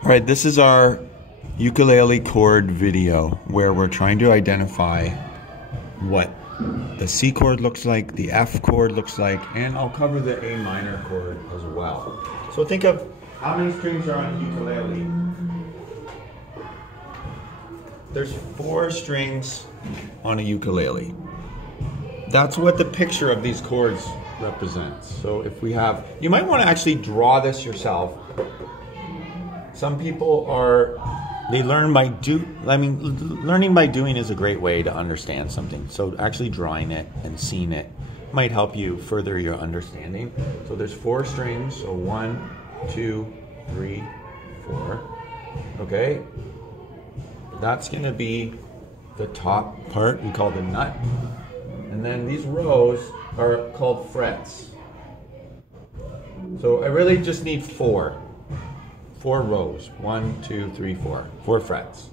All right, this is our ukulele chord video where we're trying to identify what the C chord looks like, the F chord looks like, and I'll cover the A minor chord as well. So think of how many strings are on a ukulele. There's 4 strings on a ukulele. That's what the picture of these chords represents. So if we have, you might want to actually draw this yourself. Some people they learn by learning by doing is a great way to understand something. So actually drawing it and seeing it might help you further your understanding. So there's 4 strings, so 1, 2, 3, 4. Okay, that's gonna be the top part, we call the nut. And then these rows are called frets. So I really just need 4 rows. 1, 2, 3, 4. 4 frets.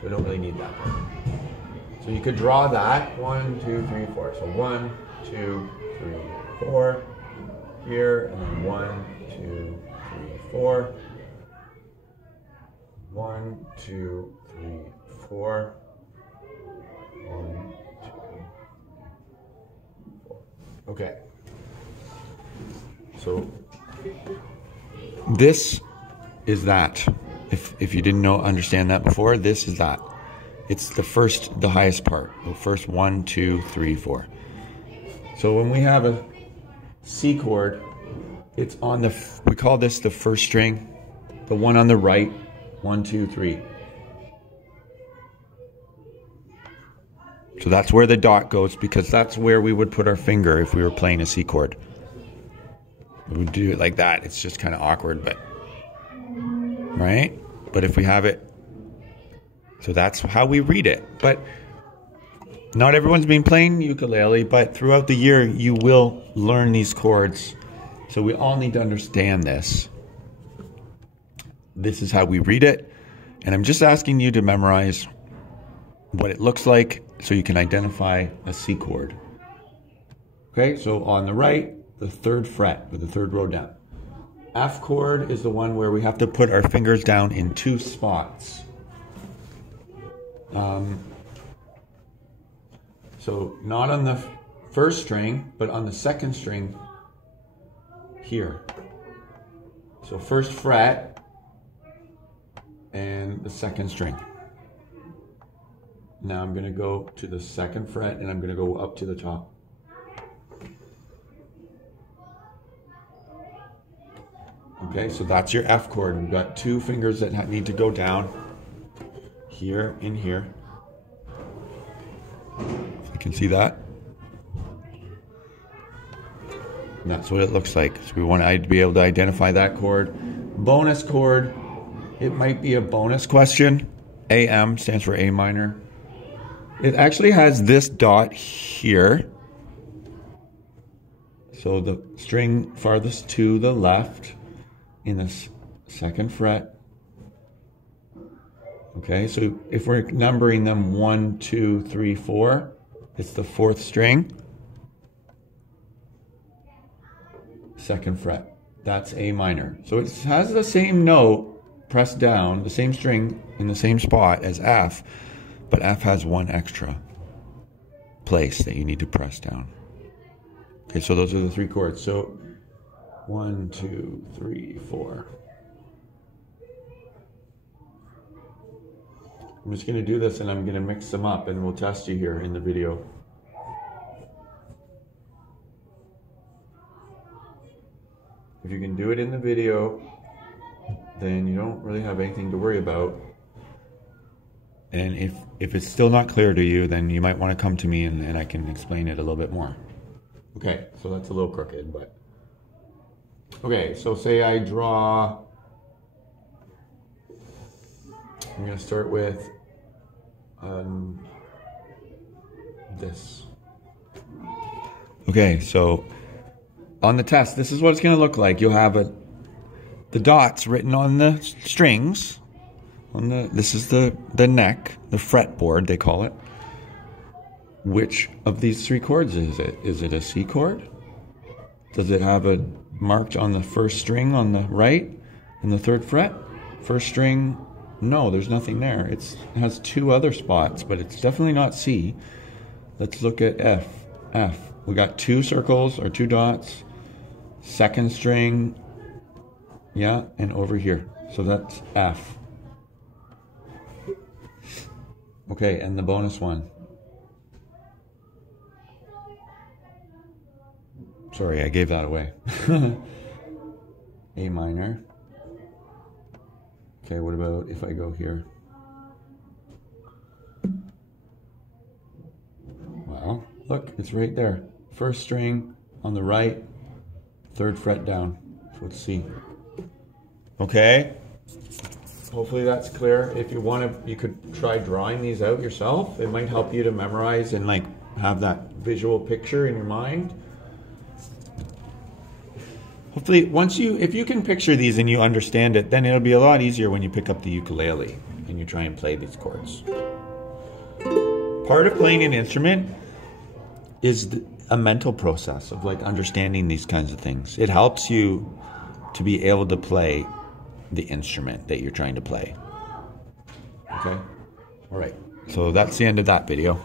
So I don't really need that part. So you could draw that. 1, 2, 3, 4. So 1, 2, 3, 4. Here, and then 1, 2, 3, 4. 1, 2, 3, 4. 1, 2, 4. Okay. So this is that. If you didn't understand that before, this is that. It's the highest part. The first 1, 2, 3, 4. So when we have a C chord, it's on we call this the first string, the one on the right, 1, 2, 3. So that's where the dot goes, because that's where we would put our finger if we were playing a C chord. We would do it like that. It's just kind of awkward, but right? But if we have it, so that's how we read it. But not everyone's been playing ukulele, but throughout the year you will learn these chords. So we all need to understand this. This is how we read it. And I'm just asking you to memorize what it looks like so you can identify a C chord. Okay, so on the right, the 3rd fret with the 3rd row down. F chord is the one where we have to put our fingers down in 2 spots. So not on the first string, but on the 2nd string here. So 1st fret and the 2nd string. Now I'm going to go to the 2nd fret and I'm going to go up to the top. Okay, so that's your F chord. We've got 2 fingers that need to go down here and here. If you can see that. And that's what it looks like. So we want to be able to identify that chord. Bonus chord, it might be a bonus question. AM stands for A minor. It actually has this dot here. So the string farthest to the left in the 2nd fret. Okay, so if we're numbering them 1, 2, 3, 4, it's the 4th string, 2nd fret. That's A minor. So it has the same note pressed down, the same string in the same spot as F, but F has 1 extra place that you need to press down. Okay, so those are the 3 chords. So 1, 2, 3, 4. I'm just going to do this and I'm going to mix them up and we'll test you here in the video. If you can do it in the video, then you don't really have anything to worry about. And if it's still not clear to you, then you might want to come to me and I can explain it a little bit more. Okay, so that's a little crooked, but... Okay, so say I draw, I'm going to start with this. Okay, so on the test, this is what it's going to look like. You'll have the dots written on the strings. This is the neck, the fretboard they call it. Which of these 3 chords is it? Is it a C chord? Does it have a marked on the first string on the right in the 3rd fret? First string, no, there's nothing there. It has two other spots, but it's definitely not C. Let's look at F. F. We got two circles or two dots. Second string, yeah, and over here. So that's F. Okay, and the bonus one. Sorry, I gave that away. A minor. Okay, what about if I go here? Well, look, it's right there. First string on the right, third fret down. So let's see. Okay. Hopefully that's clear. If you want to, you could try drawing these out yourself. It might help you to memorize and like have that visual picture in your mind. Hopefully, if you can picture these and you understand it, then it'll be a lot easier when you pick up the ukulele and you try and play these chords. Part of playing an instrument is a mental process of like understanding these kinds of things. It helps you to be able to play the instrument that you're trying to play. Okay? All right. So that's the end of that video.